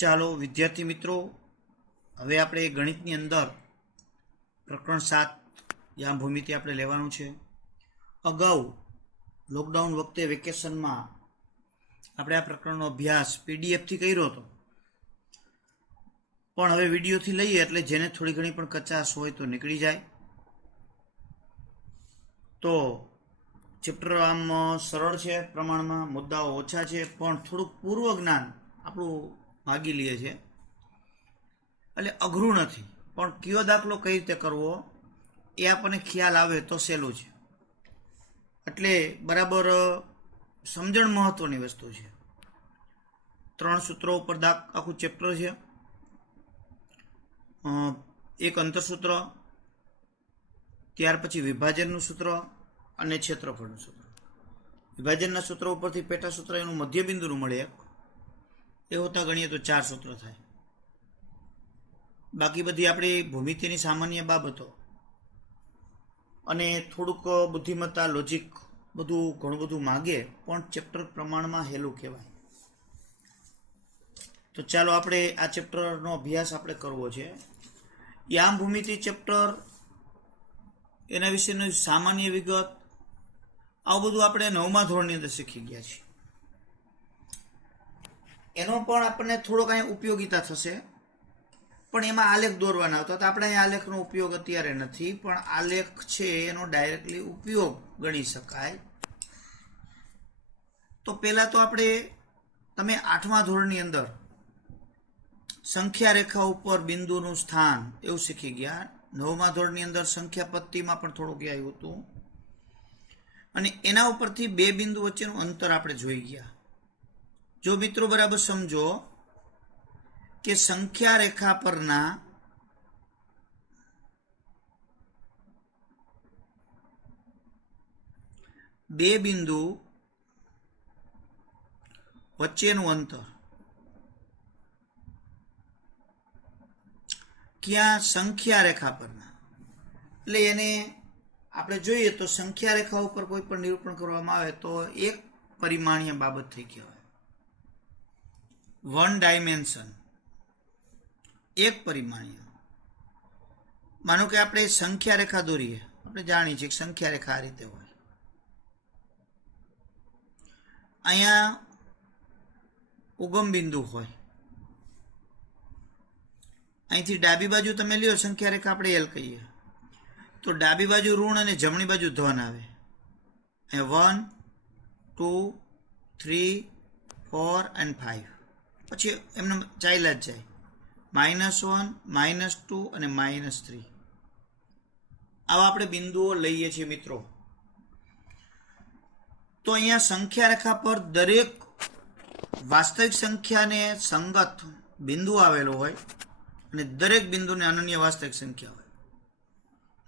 ચાલો વિદ્યાર્થી મિત્રો, હવે આપણે ગણિતની અંદર પ્રકરણ 7 યામ ભૂમિતિ આપણે લેવાનું છે. અગાઉ લોકડાઉન વખતે વેકેશનમાં આપણે આ પ્રકરણનો અભ્યાસ પીડીએફથી કર્યો હતો, પણ હવે વિડીયોથી લઈએ એટલે જેને થોડી ઘણી પણ કચાશ હોય તો નીકળી જાય. તો ચેપ્ટર આમ સરળ છે, પ્રમાણમાં મુદ્દાઓ ઓછા છે, પણ થોડુંક પૂર્વ જ્ઞાન આપણું માગી લે છે, એટલે અઘરું નથી. પણ કયો દાખલો કઈ રીતે કરવો એ આપણને ખ્યાલ આવે તો સહેલું છે. એટલે બરાબર સમજણ મહત્વની વસ્તુ છે. 3 સૂત્રો ઉપર આખું ચેપ્ટર છે. એક અંતરસૂત્ર, ત્યાર પછી વિભાજનનું સૂત્ર અને ક્ષેત્રફળનું સૂત્ર. વિભાજનના સૂત્ર ઉપરથી પેટા સૂત્ર એનું મધ્યબિંદુનું મળે, એ હોતા ગણીએ તો 4 સૂત્ર થાય. બાકી બધી આપણી ભૂમિતિની સામાન્ય બાબતો અને થોડુંક બુદ્ધિમત્તા, લોજિક બધું ઘણું બધું માગે, પણ ચેપ્ટર પ્રમાણમાં હેલું કહેવાય. તો ચાલો આપણે આ ચેપ્ટરનો અભ્યાસ આપણે કરવો છે. યામ ભૂમિતિ ચેપ્ટર, એના વિશેની સામાન્ય વિગત, આવું બધું આપણે 9મા ધોરણની અંદર શીખી ગયા છીએ. એનો પણ આપણને થોડોક અહીંયા ઉપયોગિતા થશે, પણ એમાં આલેખ દોરવાના આવતા. તો આપણે અહીંયા આલેખનો ઉપયોગ અત્યારે નથી, પણ આલેખ છે એનો ડાયરેક્ટલી ઉપયોગ ગણી શકાય. તો પહેલાં તો આપણે, તમે 8મા ધોરણની અંદર સંખ્યા રેખા ઉપર બિંદુનું સ્થાન એવું શીખી ગયા. 9મા ધોરણની અંદર સંખ્યા પત્તીમાં પણ થોડુંક આવ્યું હતું, અને એના ઉપરથી બે બિંદુ વચ્ચેનું અંતર આપણે જોઈ ગયા. જો મિત્રો બરાબર સમજો કે સંખ્યા રેખા પરના બે બિંદુ વચ્ચેનું અંતર ક્યાં? સંખ્યા રેખા પરના. એટલે એને આપણે જોઈએ તો સંખ્યા રેખા ઉપર કોઈ પણ નિરૂપણ કરવામાં આવે તો એક પરિમાણીય બાબત થઈ કહેવાય. 1 ડાયમેન્શન, એક પરિમાણીય. માનો કે આપણે સંખ્યા રેખા દોરીએ, આપણે જાણીએ છીએ કે સંખ્યા રેખા આ રીતે હોય. અહીંયા ઉગમ બિંદુ હોય, અહીંથી ડાબી બાજુ તમે લ્યો સંખ્યા રેખા, આપણે એલ કહીએ, તો ડાબી બાજુ ઋણ અને જમણી બાજુ ધન આવે. અહીંયા 1, 2, 3, 4 અને 5, પછી એમને ચાલ્યા જ જાય. -1, -2 અને -3. આવા આપણે બિંદુઓ લઈએ છીએ મિત્રો. તો અહીંયા સંખ્યા રેખા પર દરેક વાસ્તવિક સંખ્યાને સંગત બિંદુ આવેલો હોય, અને દરેક બિંદુને અનન્ય વાસ્તવિક સંખ્યા હોય.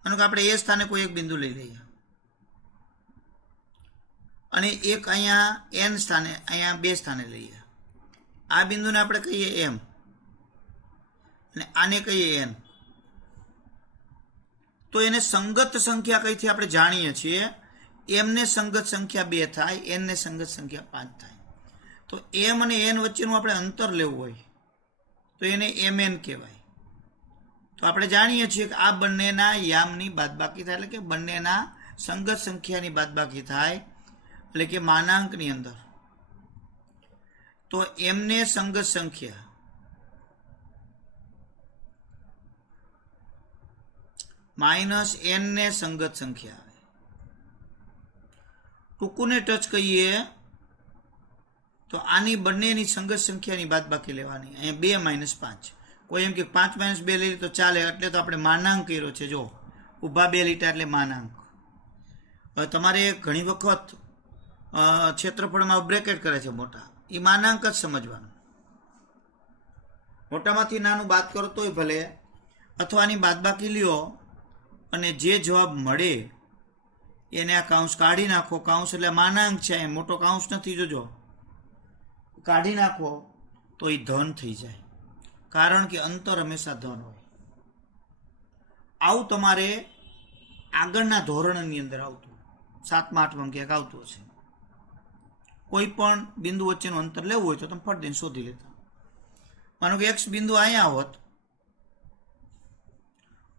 માનો કે આપણે એ સ્થાને કોઈ એક બિંદુ લઈ લઈએ, અને એક અહીંયા n સ્થાને, અહીંયા 2 સ્થાને લઈએ. આ બિંદુને આપણે કહીએ m, અને આને કહીએ n. તો એને સંગત સંખ્યા કઈથી આપણે જાણીએ છીએ? m ને સંગત સંખ્યા 2 થાય, n ને સંગત સંખ્યા 5 થાય. તો m અને n વચ્ચેનું આપણે અંતર લેવું હોય તો એને mn કહેવાય. તો આપણે જાણીએ છીએ કે આ બંનેના યામની બાદબાકી થાય, એટલે કે બંનેના સંગત સંખ્યાની બાદબાકી થાય, એટલે કે માનાંકની અંદર. તો m ને સંગત સંખ્યા માઇનસ n ને સંગત સંખ્યા આવે. ટૂંકુને ટચ કહીએ તો આની બંનેની સંગત સંખ્યાની બાદબાકી લેવાની. અહીંયા 2 - 5. કોઈ એમ કે 5 - 2 લઈ તો ચાલે, એટલે તો આપણે માનાંક કર્યો છે. જો ઊભા 2 લીટા એટલે માનાંક. હવે તમારે ઘણી વખત ક્ષેત્રફળમાં બ્રેકેટ કરે છે મોટા, એ માનાંક જ સમજવાનું. મોટામાંથી નાનું બાદ કરો તોય ભલે, અથવા આની બાદબાકી લ્યો અને જે જવાબ મળે એને આ કાઉન્સ કાઢી નાખો. કાઉન્સ એટલે માનાંક છે, મોટો કાઉન્સ નથી, જોજો. કાઢી નાખો તો એ ધન થઈ જાય, કારણ કે અંતર હંમેશા ધન હોય. આવું તમારે આગળના ધોરણની અંદર આવતું, 7મા 8મા ક્યાંક આવતું હશે. કોઈ પણ બિંદુ વચ્ચેનું અંતર લેવું હોય તો તમે ફટ દઈને શોધી લેતા. માનો કે એક્સ બિંદુ અહીંયા હોત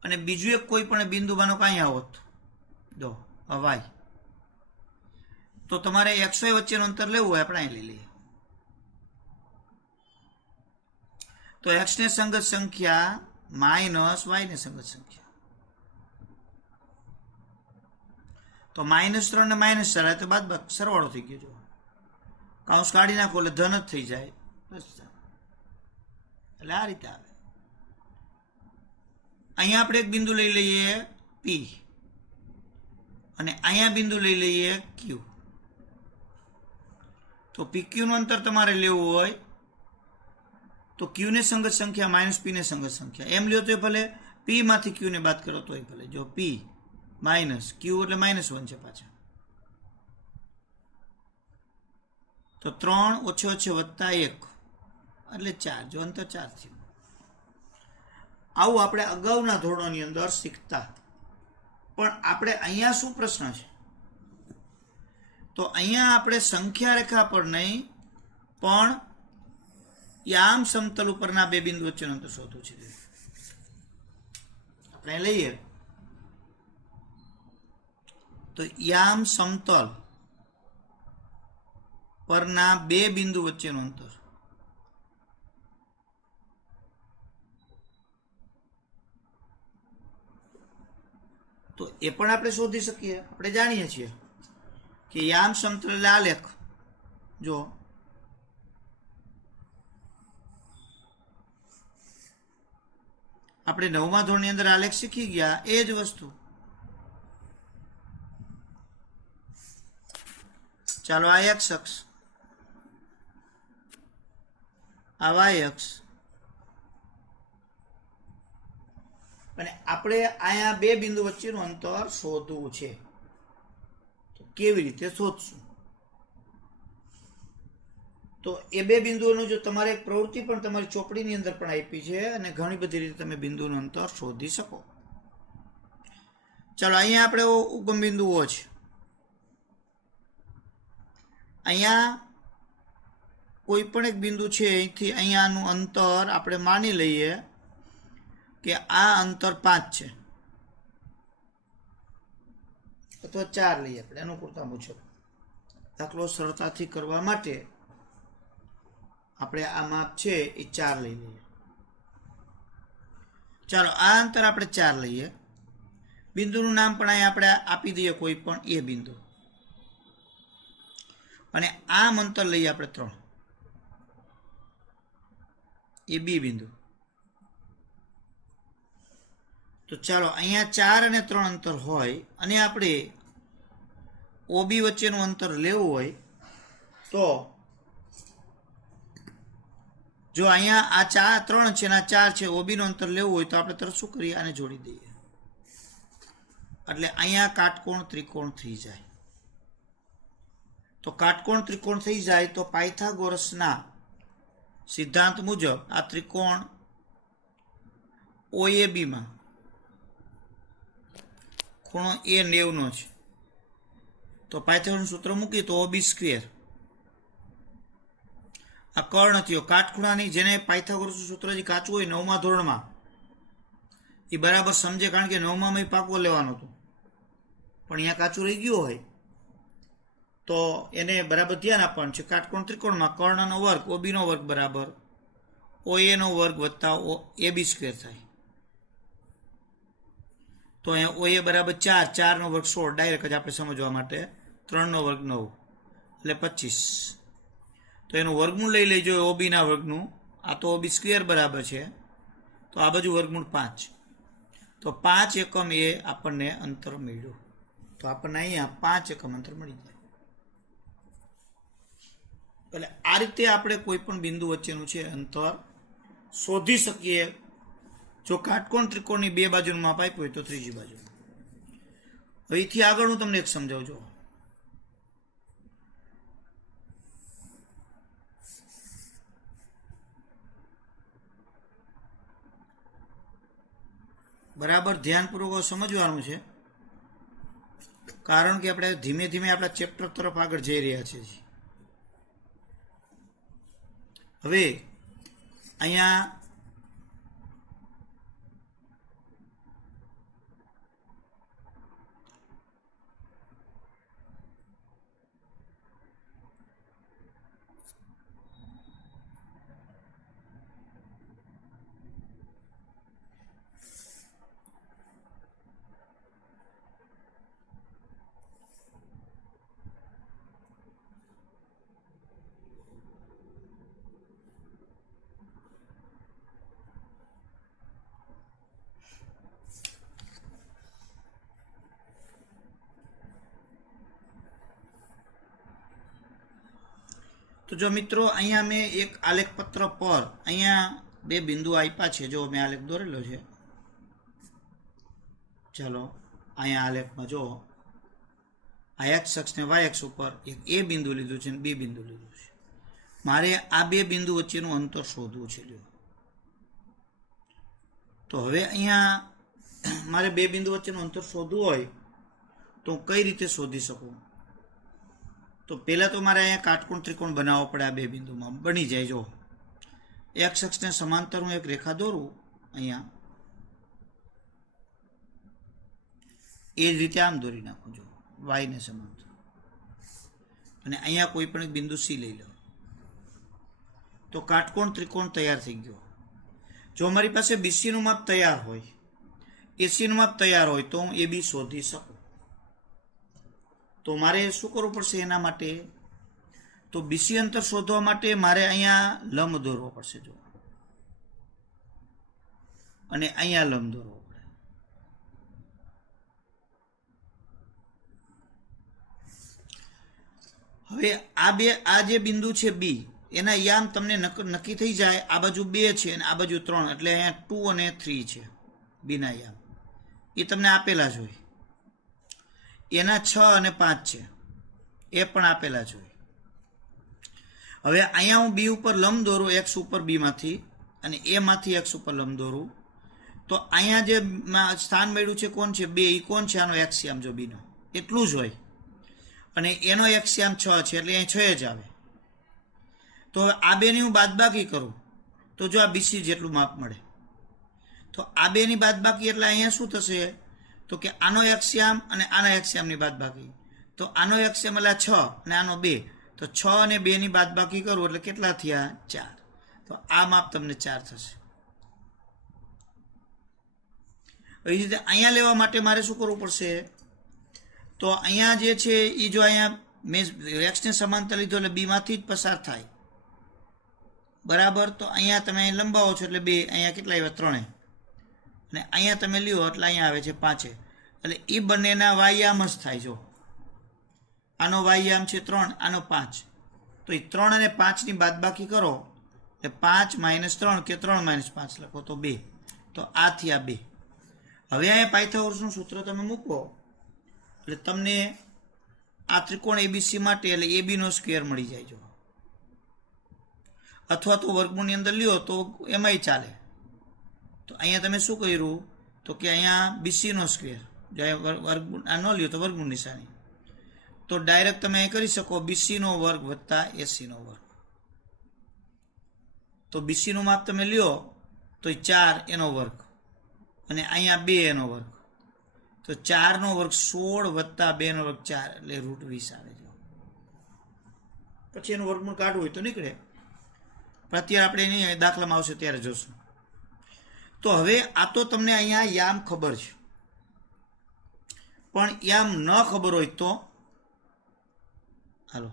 અને બીજું એક કોઈ પણ બિંદુ માનો કે અહીંયા હોત, જો વાય, તો તમારે એક્સ વાય વચ્ચેનું અંતર લેવું હોય, આપણે અહીં લઈ લઈએ. તો એક્સ ને સંગત સંખ્યા માઇનસ વાય ને સંગત સંખ્યા, તો -3 ને -4 તો બાદ સરવાળો થઈ ગયો. જો કાઉન્સ કાઢી નાખો એટલે ધન જ થઈ જાય, બસ. એટલે આ રીતે આવે. અહીંયા આપણે એક બિંદુ લઈ લઈએ પી અને અહીંયા બિંદુ લઈ લઈએ ક્યુ. તો પીક્યુ નું અંતર તમારે લેવું હોય તો ક્યુ ને સંગત સંખ્યા માઇનસ પી ને સંગત સંખ્યા એમ લ્યો તો ભલે, પી માંથી ક્યુ ને બાદ કરો તોય ભલે. જો પી માઇનસ ક્યુ એટલે -1 છે પાછા, તો 3 ઓછે ઓછે વત્તા 1 એટલે 4. જો અંતર 4 થયું. આવું આપણે અગાઉના ધોરણોની અંદર શીખતા. પણ આપણે અહીંયા શું પ્રશ્ન છે, તો અહીંયા આપણે સંખ્યા રેખા પર નહીં પણ યામ સમતલ ઉપરના બે બિંદુ વચ્ચેનું અંતર શોધવું છે. આપણે લઈએ તો યામ સમતલ પરના બે બિંદુ વચ્ચેનું અંતર. તો એ પણ આપણે શોધી શકીએ. આપણે જાણીએ છીએ કે યામ સમતલ એટલે આલેખ. જો આપણે 9મા ધોરણની અંદર આલેખ શીખી ગયા, એ જ વસ્તુ. ચાલો આ એક્સ અક્ષ, આ વાય અક્ષ, અને આપણે અહીંયા બે બિંદુ વચ્ચેનું અંતર શોધવું છે. તો કેવી રીતે શોધશું? તો એ બે બિંદુઓનું જો તમારે એક પ્રવૃત્તિ પણ તમારી ચોપડીની અંદર પણ આપી છે અને ઘણી બધી રીતે તમે બિંદુનું અંતર શોધી શકો. ચાલો અહીંયા આપણે ઉગમ બિંદુઓ છે. અહીંયા કોઈ પણ એક બિંદુ છે, અહીંથી અહીંયાનું અંતર આપણે માની લઈએ કે આ અંતર 5 છે અથવા 4 લઈએ આપણે અનુકૂળતા મુજબ. દાખલો સરળતાથી કરવા માટે આપણે આ માપ છે એ 4 લઈ લઈએ. ચાલો આ અંતર આપણે 4 લઈએ. બિંદુનું નામ પણ અહીંયા આપણે આપી દઈએ કોઈ પણ એ બિંદુ, અને આમ અંતર લઈએ આપણે 3, એ બી બિંદુ. તો ચાલો અહીંયા 4 અને 3 અંતર હોય અને આપણે ઓબી વચ્ચેનું અંતર લેવું હોય તો જો અહીંયા આ 3 છે અને આ 4 છે, ઓબીનું અંતર લેવું હોય તો આપણે તરત શું કરીએ, આને જોડી દઈએ એટલે અહીંયા કાટકોણ ત્રિકોણ થઈ જાય. તો કાટકોણ ત્રિકોણ થઈ જાય તો પાયથાગોરસના સિદ્ધાંત મુજબ આ ત્રિકોણ ઓએબીમાં ખૂણો એ 90નો છે. તો પાયથાગોરસનું સૂત્ર મૂકીએ તો ઓબી સ્ક્વેર, આ કર્ણ થયો કાટખૂણાની, જેને પાયથાગોરસનું સૂત્ર જે કાચું હોય 9મા ધોરણમાં એ બરાબર સમજે, કારણ કે 9માં પાકો લેવાનો હતો પણ અહીંયા કાચું રહી ગયું હોય તો એને બરાબર ધ્યાન આપવાનું છે. કાટકોણ ત્રિકોણમાં કર્ણનો વર્ગ ઓબીનો વર્ગ બરાબર ઓએનો વર્ગ વત્તા એબી સ્ક્વેર થાય. તો અહીંયા ઓએ બરાબર 4, 4નો વર્ગ 16, ડાયરેક્ટ જ આપણે સમજવા માટે 3નો વર્ગ 9 એટલે 25. તો એનું વર્ગમૂળ લઈ લેજો ઓબીના વર્ગનું. આ તો ઓબી સ્ક્વેર બરાબર છે, તો આ બાજુ વર્ગમૂળ 5, તો 5 એકમ એ આપણને અંતર મળ્યું. તો આપણને અહીંયા 5 એકમ અંતર મળી જાય. એટલે આ રીતે આપણે કોઈ પણ બિંદુ વચ્ચેનું છે અંતર શોધી શકીએ. જો કાટકોણ ત્રિકોણની બે બાજુનું માપ આપ્યું હોય તો ત્રીજી બાજુ. હવે એથી આગળ હું તમને એક સમજાવું છું. બરાબર ધ્યાનપૂર્વક સમજવાનું છે, કારણ કે આપણે ધીમે ધીમે આપણા ચેપ્ટર તરફ આગળ જઈ રહ્યા છીએ. હવે અહીંયા તો જો મિત્રો અહીંયા મેં એક આલેખ પત્ર પર અહીંયા બે બિંદુ આપ્યા છે. જો મેં આલેખ દોરેલો છે. ચાલો અહીંયા આલેખમાં જો આ એક્સ અક્ષ ને વાય અક્ષ ઉપર એક એ બિંદુ લીધું છે અને બી બિંદુ લીધું છે. મારે આ બે બિંદુ વચ્ચેનું અંતર શોધવું છે. તો હવે અહીંયા મારે બે બિંદુ વચ્ચેનું અંતર શોધવું હોય તો કઈ રીતે શોધી શકું? તો પહેલાં તો મારે અહીંયા કાટકોણ ત્રિકોણ બનાવવો પડે. આ બે બિંદુમાં બની જાય. જો એક્સ અક્ષને સમાંતર હું એક રેખા દોરું અહીંયા, એ જ રીતે આમ દોરી નાખું. જો વાયને સમાંતર, અને અહીંયા કોઈ પણ એક બિંદુ સી લઈ લો તો કાટકોણ ત્રિકોણ તૈયાર થઈ ગયો. જો મારી પાસે બીસીનું માપ તૈયાર હોય, એસીનું માપ તૈયાર હોય તો હું એ બી શોધી શકું. તો મારે શું કરવું પડશે એના માટે? તો બીસી અંતર શોધવા માટે મારે અહીંયા લંબ દોરવો પડશે. જો અને અહીંયા લંબ દોરવો પડે. હવે આ જે બિંદુ છે બી, એના યામ તમને નક્કી થઈ જાય. આ બાજુ 2 છે અને આ બાજુ 3, એટલે અહીંયા 2 અને 3 છે બીના યામ. એ તમને આપેલા જ હોય. એના 6 અને 5 છે, એ પણ આપેલા જ હોય. હવે અહીંયા હું બી ઉપર લંબ દોરું, એક્સ ઉપર બીમાંથી, અને એમાંથી એક્સ ઉપર લંબ દોરું, તો અહીંયા જે સ્થાન મળ્યું છે કોણ છે? 2. એ કોણ છે? આનો એક્સિયામ જો બીનો એટલું જ હોય, અને એનો એક્સિયામ 6 છે, એટલે અહીં 6 જ આવે. તો હવે આ બેની હું બાદબાકી કરું તો જો આ બીસી જેટલું માપ મળે. તો આ બેની બાદબાકી એટલે અહીંયા શું થશે? તો કે આનો એક્સિયામ અને આના એક્સિયામની બાદબાકી. તો આનો એક્સિયામ એટલે 6 અને આનો 2, તો 6 અને 2 ની બાદબાકી કરું એટલે કેટલા થયા? 4. તો આ માપ તમને 4 થશે. એવી રીતે અહીંયા લેવા માટે મારે શું કરવું પડશે? તો અહીંયા જે છે એ જો અહીંયા મેં એક્સને સમાંતર લીધો એટલે બીમાંથી જ પસાર થાય, બરાબર. તો અહીંયા તમે લંબાવો છો એટલે 2, અહીંયા કેટલા આવ્યા? 3, અને અહીંયા તમે લ્યો એટલે અહીંયા આવે છે 5. એટલે એ બંનેના વાયામ જ થાય. જો આનો વાયામ છે 3, આનો 5, તો એ 3 અને 5 ની બાદબાકી કરો એટલે 5 - 3 કે 3 - 5 લખો તો 2. તો આ થયા 2. હવે અહીંયા પાયથાગોરસનું સૂત્ર તમે મૂકો એટલે તમને આ ત્રિકોણ એબીસી માટે એટલે એબીનો સ્ક્વેર મળી જાય. જો અથવા તો વર્ગમૂળની અંદર લ્યો તો એમાંય ચાલે. તો અહીંયા તમે શું કર્યું? તો કે અહીંયા બીસીનો સ્ક્વેર, જો વર્ગમૂળ આ ન લ્યો તો વર્ગમૂળ નિશાની, તો ડાયરેક્ટ તમે કરી શકો બીસીનો વર્ગ વત્તા એસીનો વર્ગ. તો બીસીનું માપ તમે લ્યો તો 4 એનો વર્ગ, અને અહીંયા 2 એનો વર્ગ, તો 4 નો વર્ગ 16 વત્તા 2 નો વર્ગ 4 એટલે √20 આવે છે. પછી એનું વર્ગમૂળ કાઢવું હોય તો નીકળે, પણ અત્યારે આપણે એની દાખલામાં આવશે ત્યારે જોશું. તો હવે આ તો તમને અહીંયા યામ ખબર છે, પણ યામ ન ખબર હોય તો હાલો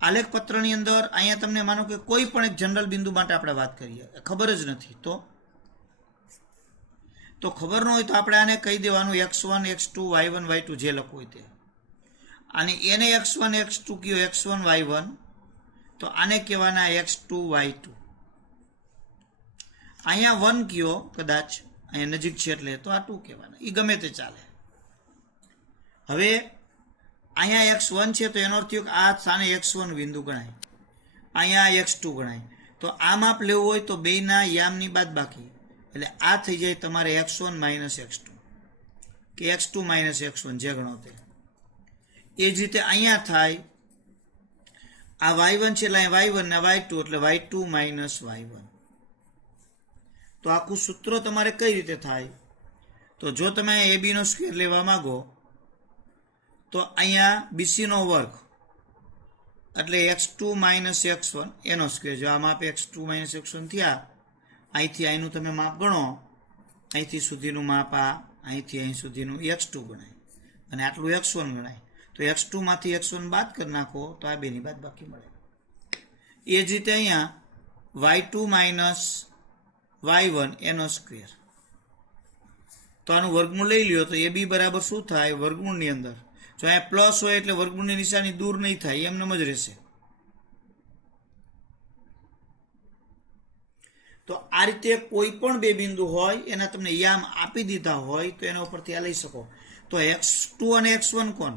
આલેખ પત્રની અંદર અહીંયા તમને માનો કે કોઈ પણ એક જનરલ બિંદુ માટે આપણે વાત કરીએ, ખબર જ નથી તો ખબર ન હોય તો આપણે આને કહી દેવાનું x1 x2 y1 y2 જે લખવું હોય તે. અને એને x1 x2 કયો x1 y1, તો આને કહેવાના x2 y2. અહીંયા 1 કયો કદાચ અહીંયા નજીક છે એટલે તો આ 2 કહેવાના, એ ગમે તે ચાલે. હવે અહીંયા x1 છે તો એનો અર્થ થયો કે આ સ્થાને x1 બિંદુ ગણાય, અહીંયા x2 ગણાય. તો આ માપ લેવું હોય તો બેયના યામની બાદબાકી, એટલે આ થઈ જાય તમારે x1 - x2 કે x2 - x1 જે ગણો તે. એ જ રીતે અહીંયા થાય આ y1 છે એટલે y1 ને y2 એટલે y2 - y1. તો આખું સૂત્ર તમારે કઈ રીતે થાય? તો જો તમે એ બીનો સ્ક્વેર લેવા માંગો તો અહીંયા બીસીનો વર્ગ એટલે x2 - x1 એનો સ્ક્વેર. જો આ માપ x2 - x1 થયા, અહીંથી અહીંનું તમે માપ ગણો, અહીંથી સુધીનું માપ અહીંથી અહીં સુધીનું x2 ગણાય અને આટલું x1 ગણાય. તો x2 માંથી x1 બાદ કરી નાખો તો આ બેની બાદ બાકી મળે. એ જ રીતે અહીંયા y2 - y1 એનો સ્ક્વેર. તો આનું વર્ગમૂળ લઈ લ્યો તો એ બી બરાબર શું થાય? વર્ગમૂળની અંદર જો અહીંયા પ્લસ હોય એટલે વર્ગમૂળની નિશાની દૂર નહીં થાય, એમનેમ જ રહેશે. તો આ રીતે કોઈ પણ બે બિંદુ હોય એના તમને યામ આપી દીધા હોય તો એના ઉપરથી આ લઈ શકો. તો x2 અને x1 કોણ?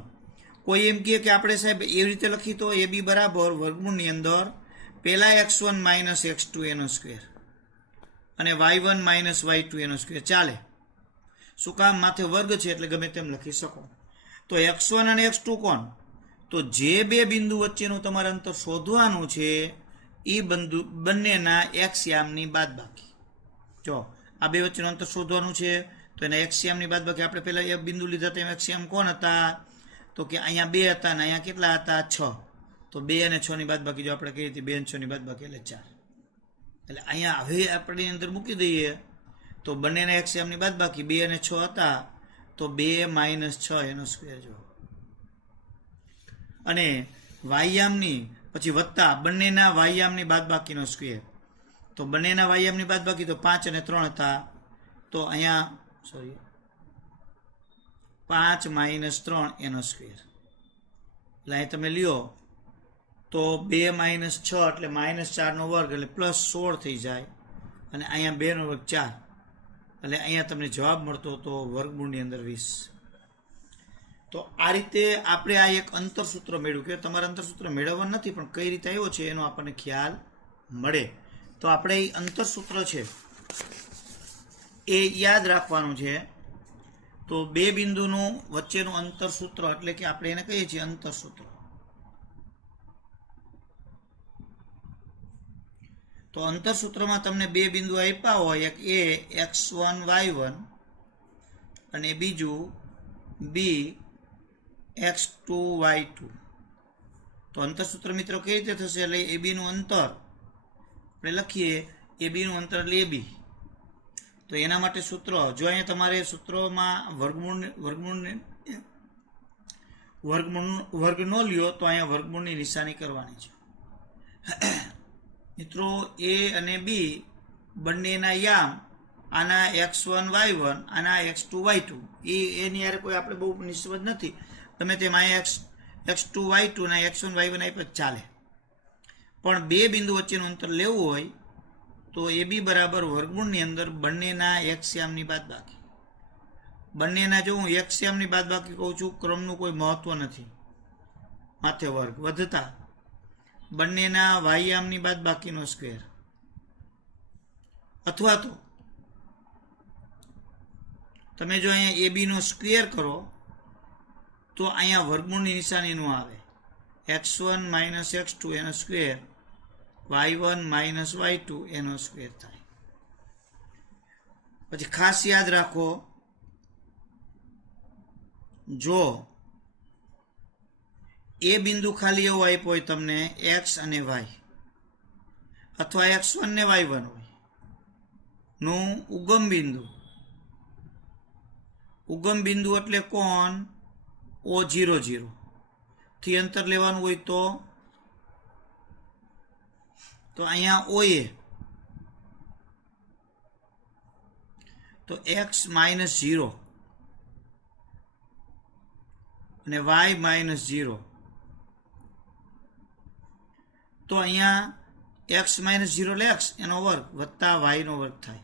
કોઈ એમ કહે કે આપણે સાહેબ એવી રીતે લખી તો એ બી બરાબર વર્ગમૂળની અંદર પહેલા x1 - x2 એનો સ્ક્વેર અને y1 - y2 એનો સ્ક્વેર ચાલે. શું કામ? માથે વર્ગ છે એટલે ગમે તેમ લખી શકો. તો x1 અને x2 કોણ? તો જે બે બિંદુ વચ્ચેનું તમારે અંતર શોધવાનું છે એ બંનેના x યામની બાદબાકી. જો આ બે વચ્ચેનું અંતર શોધવાનું છે તો એના x યામની બાદબાકી. આપણે પહેલા એક બિંદુ લીધા તેમ x યામ કોણ હતા? તો કે અહીંયા 2 હતા અને અહીંયા કેટલા હતા? 6. તો 2 અને 6 ની બાદબાકી જો આપણે કહીએ 2 અને 6 ની બાદબાકી એટલે 4. એટલે અહીંયા હવે આપણે અંદર મૂકી દઈએ તો બંનેના x યામની બાદબાકી 2 અને 6 હતા તો 2 - 6 એનો સ્ક્વેર. જો અને વાયયામની પછી વત્તા બંનેના વાયયામની બાદબાકીનો સ્ક્વેર. તો બંનેના વાયયામની બાદબાકી તો 5 અને 3 હતા. તો અહીંયા 5 - 3 એનો સ્ક્વેર. એટલે અહીં તમે લ્યો તો 2 - 6 એટલે -4 નો વર્ગ એટલે +16 થઈ જાય અને અહીંયા 2 નો વર્ગ 4 એટલે અહીંયા તમને જવાબ મળતો હતો વર્ગમૂળની અંદર 20. તો આ રીતે આપણે આ એક અંતરસૂત્ર મેળવ્યું કે તમારે અંતરસૂત્ર મેળવવા નથી પણ કઈ રીતે આવ્યો છે એનો આપણને ખ્યાલ મળે. તો આપણે એ અંતરસૂત્ર છે એ યાદ રાખવાનું છે. તો બે બિંદુનું વચ્ચેનું અંતરસૂત્ર એટલે કે આપણે એને કહીએ છીએ અંતરસૂત્ર. તો અંતરસૂત્રમાં તમને બે બિંદુ આપ્યા હોય, એક એ x1 y1 અને બીજું બી x2 y2. તો અંતરસૂત્ર મિત્રો કઈ રીતે થશે? એટલે એ બીનું અંતર આપણે લખીએ, એ બીનું અંતર એટલે એ બી. તો એના માટે સૂત્ર જો અહીંયા તમારે સૂત્રોમાં વર્ગ ન લ્યો તો અહીંયા વર્ગમૂળની નિશાની કરવાની છે. મિત્રો એ અને બી બંનેના યામ આના x1 y1 આના x2 y2 એની યાર કોઈ આપણે બહુ નિસ્બત નથી. તમે તેમાં x2 y2 ના x1 y1 આપ્યા ચાલે. પણ બે બિંદુ વચ્ચેનું અંતર લેવું હોય તો એ બી બરાબર વર્ગમૂળની અંદર બંનેના x યામની બાદબાકી. બંનેના જો હું x યામની બાદબાકી કહું છું, ક્રમનું કોઈ મહત્વ નથી, માથે વર્ગ વધતા બંનેના y યામની બાદબાકીનો સ્ક્વેર. અથવા તો તમે જો અહીંયા એ બી નો સ્ક્વેર કરો તો અહીંયા વર્ગમૂળની નિશાની નો આવે. x1 - x2 એનો સ્ક્વેર y1 - y2 એનો સ્ક્વેર થાય. પછી ખાસ યાદ રાખો, જો એ બિંદુ ખાલી એવો આપ્યો હોય તમને x અને y અથવા x1 ને y1 હોય નું ઉગમ બિંદુ એટલે કોણ? O00 થી અંતર લેવાનું હોય તો અહીંયા OA તો x - 0 અને y - 0 તો અહીંયા x - 0 એટલે x એનો વર્ગ વત્તા y નો વર્ગ થાય.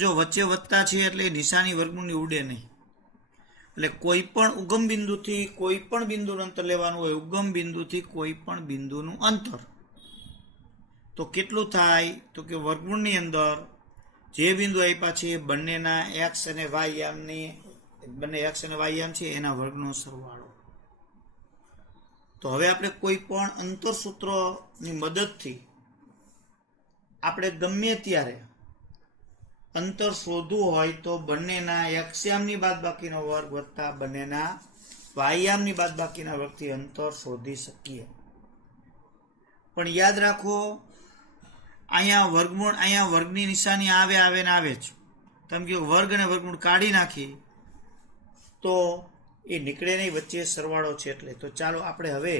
જો વચ્ચે વત્તા છે એટલે નિશાની વર્ગમૂળની ઉડે નહીં. એટલે કોઈ પણ ઉગમ બિંદુથી કોઈ પણ બિંદુનું અંતર લેવાનું હોય, ઉગમ બિંદુથી કોઈ પણ બિંદુનું અંતર તો કેટલું થાય? તો કે વર્ગમૂળની અંદર જે બિંદુ આપ્યા છે બંનેના x અને y યામની બંને x અને y યામ છે એના વર્ગનો સરવાળો. તો હવે આપણે કોઈ પણ અંતરસૂત્રની મદદથી આપણે ગમે ત્યારે અંતર શોધવું હોય તો બંનેના એક્સયામની બાદબાકીનો વર્ગ વત્તા બંનેના વાયયામની બાદબાકીના વર્ગથી અંતર શોધી શકીએ. પણ યાદ રાખો, અહીંયા વર્ગમૂળ, અહીંયા વર્ગની નિશાની આવે ને આવે જ. તમે કહો વર્ગ અને વર્ગમૂળ કાઢી નાખી તો એ નીકળે નહીં, વચ્ચે સરવાળો છે એટલે. તો ચાલો આપણે હવે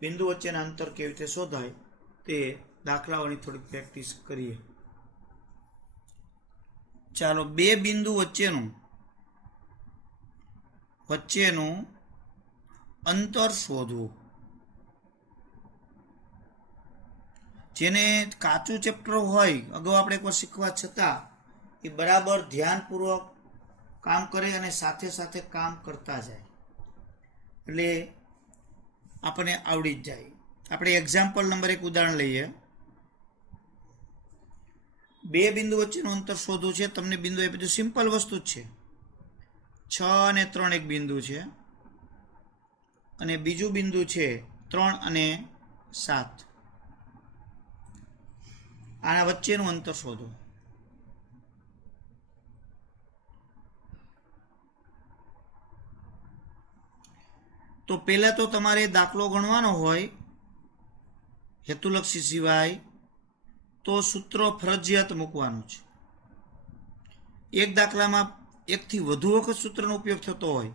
બિંદુ વચ્ચેના અંતર કેવી રીતે શોધાય તે દાખલાઓની થોડીક પ્રેક્ટિસ કરીએ. ચાલો, બે બિંદુ વચ્ચેનું અંતર શોધવું. જેને કાચું ચેપ્ટર હોય, અગાઉ આપણે એકવાર શીખવા છતાં એ બરાબર ધ્યાનપૂર્વક કામ કરે અને સાથે સાથે કામ કરતા જાય એટલે આપણને આવડી જ જાય. આપણે એક્ઝામ્પલ નંબર 1 ઉદાહરણ લઈએ. બે બિંદુ વચ્ચેનું અંતર શોધવું છે. તમને બિંદુ એ બધું સિમ્પલ વસ્તુ જ છે. 6 અને 3 એક બિંદુ છે અને બીજું બિંદુ છે 3 અને 7. આના વચ્ચેનું અંતર શોધો. તો પહેલા તો તમારે દાખલો ગણવાનો હોય હેતુલક્ષી સિવાય, તો સૂત્ર ફરજિયાત મૂકવાનું છે. એક દાખલામાં એકથી વધુ વખત સૂત્રનો ઉપયોગ થતો હોય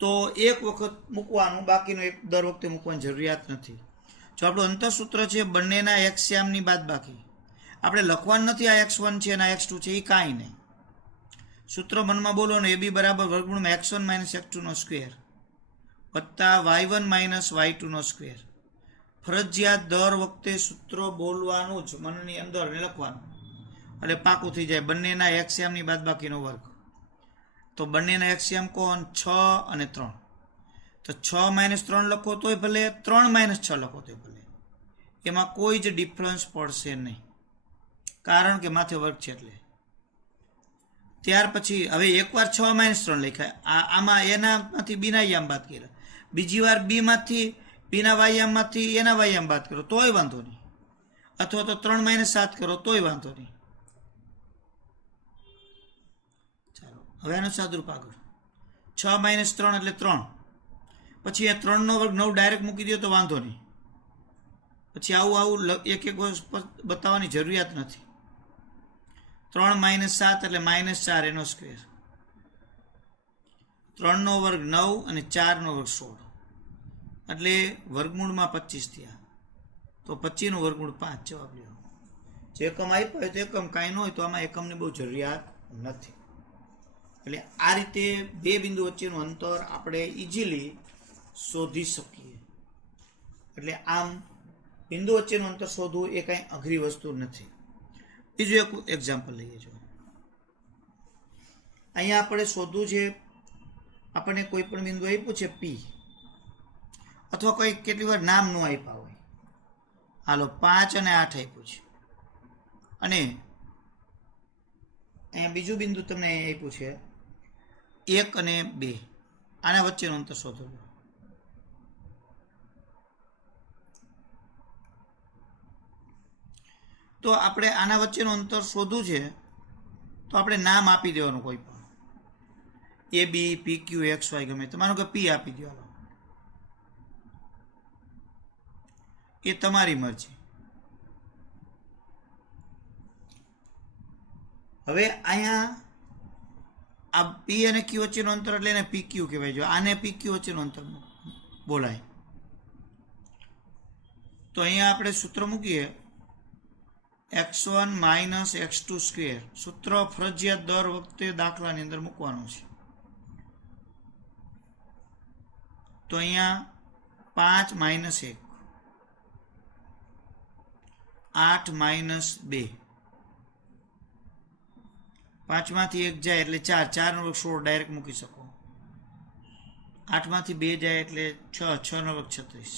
તો એક વખત મૂકવાનું, બાકીનું એક દર વખતે મૂકવાની જરૂરિયાત નથી. જો આપણું અંતરસૂત્ર છે બંનેના એક્સયામની બાદબાકી, આપણે લખવાનું નથી આ x1 છે અને આ x2 છે, એ કાંઈ નહીં. સૂત્ર મનમાં બોલો ને, AB બરાબર વર્ગમૂળમાં x1 માઇનસ x2 નો સ્ક્વેર વત્તા y1 માઇનસ y2 નો સ્ક્વેર. ફરજિયાત દર વખતે સૂત્ર બોલવાનું જ, મનની અંદર લખવાનું, એટલે પાકું થઈ જાય. બંનેના એક્સયામની બાદબાકીનો વર્ગ. તો બંનેના એક્સયામ કોણ? 6 અને 3. તો 6 માઇનસ 3 લખો તોય ભલે, 3 માઇનસ 6 લખો તોય ભલે, એમાં કોઈ જ ડિફરન્સ પડશે નહીં, કારણ કે માથે વર્ગ છે એટલે. ત્યાર પછી હવે એકવાર 6 માઇનસ 3 લખાય, આમાં એનામાંથી બીના યામ બાદ કર્યા, બીજી વાર બીમાંથી બીના વાયામમાંથી એના વાયામ બાદ કરો તોય વાંધો નહીં, અથવા તો 3 માઇનસ 7 કરો તોય વાંધો નહીં. ચાલો, હવે આનો સાદુરૂપ આગળ. 6 માઇનસ 3 એટલે 3. પછી આ 3 નો વર્ગ 9 ડાયરેક્ટ મૂકી દો તો વાંધો નહીં. પછી આવું એક વસ્તુ બતાવવાની જરૂરિયાત નથી. 3 માઇનસ 7 એટલે માઇનસ 4 એનો સ્ક્વેર. 3 નો વર્ગ 9 અને 4 નો વર્ગ 16, એટલે વર્ગમૂળમાં 25 થયા. તો 25 નું વર્ગમૂળ 5 જવાબ લ્યો. જે એકમ આપ્યો હોય તો એકમ, કાંઈ ન હોય તો આમાં એકમની બહુ જરૂરિયાત નથી. એટલે આ રીતે બે બિંદુ વચ્ચેનું અંતર આપણે ઇઝીલી શોધી શકીએ. એટલે આમ બિંદુ વચ્ચેનું અંતર શોધવું એ કાંઈ અઘરી વસ્તુ નથી. બીજું એક એક્ઝામ્પલ લઈએ. જો અહીંયા આપણે શોધવું છે, આપણને કોઈ પણ બિંદુ આપ્યું છે P, અથવા કોઈ કેટલી વાર નામ ન આપ્યા હોય. હાલો, 5 અને 8 આપ્યું છે, અને અહીંયા બીજું બિંદુ તમને આપ્યું છે 1 અને 2. આના વચ્ચેનું અંતર શોધો. તો આપણે આના વચ્ચેનું અંતર શોધવું છે તો આપણે નામ આપી દેવાનું કોઈ પણ, AB, PQ, XY ગમે તમારું, કે P આપી દેવાનું, એ તમારી મરજી. હવે અહીંયા આ P અને Q વચ્ચેનું અંતર એટલે એને PQ કહેવાય. જો આને PQ વચ્ચેનું અંતર બોલાય. તો અહીંયા આપણે સૂત્ર મૂકીએ x1 માઇનસ x2 સ્ક્વેર. સૂત્ર ફરજિયાત દર વખતે દાખલાની અંદર મૂકવાનું છે. તો અહીંયા 5 માઇનસ 1, 8 માઇનસ 2, 5 માંથી 1 જાય એટલે 4, 4 નો વર્ગ 16 ડાયરેક્ટ મૂકી શકો. 8 માંથી 2 જાય એટલે 6, 6 નો વર્ગ 36.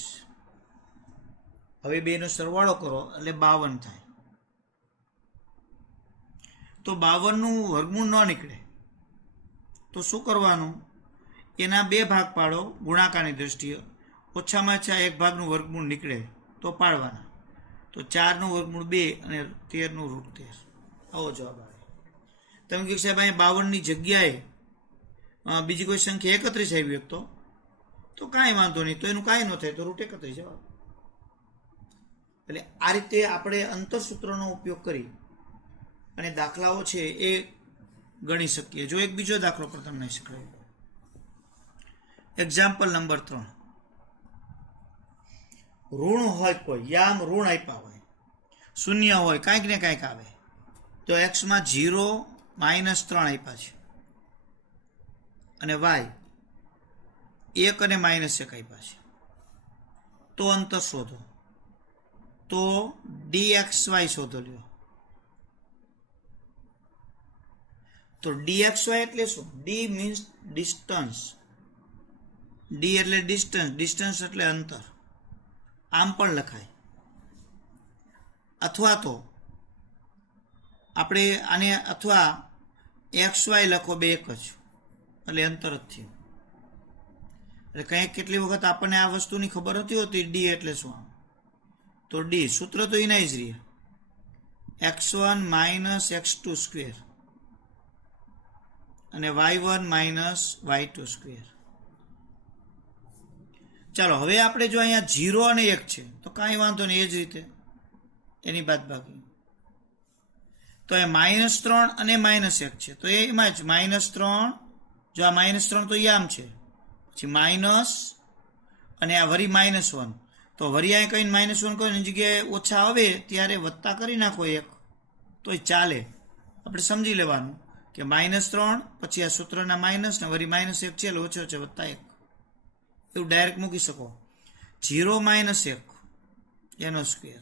હવે 2 નો સરવાળો કરો એટલે 52 થાય. તો 52 નું વર્ગમૂળ ન નીકળે તો શું કરવાનું? એના 2 ભાગ પાડો ગુણાકારની દ્રષ્ટિએ. ઓછામાં ઓછા એક ભાગનું વર્ગમૂળ નીકળે તો પાડવાના. તો 4 નું વર્ગમૂળ 2 અને 13 નું √13. આવો જવાબ આવે. તમે કહો સાહેબ અહીંયા 52ની જગ્યાએ બીજી કોઈ સંખ્યા 31 આવી હોત તો કાંઈ વાંધો નહીં, તો એનું કાંઈ ન થાય, તો રૂટ 31 જવાબ. એટલે આ રીતે આપણે અંતરસૂત્રનો ઉપયોગ કરી અને દાખલાઓ છે એ ગણી શકીએ. જો એક બીજો દાખલો પણ તમને શીખવાડું. Example number 3. ઋણ હોય કોઈ, યામ ઋણ આપ્યા હોય, શૂન્ય હોય, કાંઈક ને કાંઈક આવે, તો એક્સમાં 0 -3 આપ્યા છે અને વાય 1 અને -1 આપ્યા છે. તો અંતર શોધો. તો dxy શોધો લ્યો. તો dxy એટલે શું? d means distance. d એટલે ડિસ્ટન્સ, ડિસ્ટન્સ એટલે અંતર. આમ પણ લખાય, અથવા તો આપણે આને અથવા xy લખો, બે એક જ, એટલે અંતર જ થયું. એટલે કંઈક કેટલી વખત આપણને આ વસ્તુની ખબર નથી હોતી d એટલે શું. તો d સૂત્ર તો એના જ રહે, x1 - x2 સ્ક્વેર અને y1 - y2 સ્ક્વેર. ચાલો હવે આપણે જો અહીંયા 0 અને 1 છે તો કાંઈ વાંધો નહીં, એ જ રીતે એની બાદબાકી. તો એ -3 અને -1 છે, તો એમાં જ -3, જો આ -3 તો યામ છે, પછી માઇનસ અને આ વરી -1, તો વરી અહીંયા કહીને -1 કહો એની જગ્યાએ ઓછા આવે ત્યારે વત્તા કરી નાખો 1, તો એ ચાલે. આપણે સમજી લેવાનું કે -3 પછી આ સૂત્રના માઇનસ ને વરી -1 છે, એટલે ઓછે ઓછે +1, એવું ડાયરેક્ટ મૂકી શકો. 0 - 1 એનો સ્ક્વેર,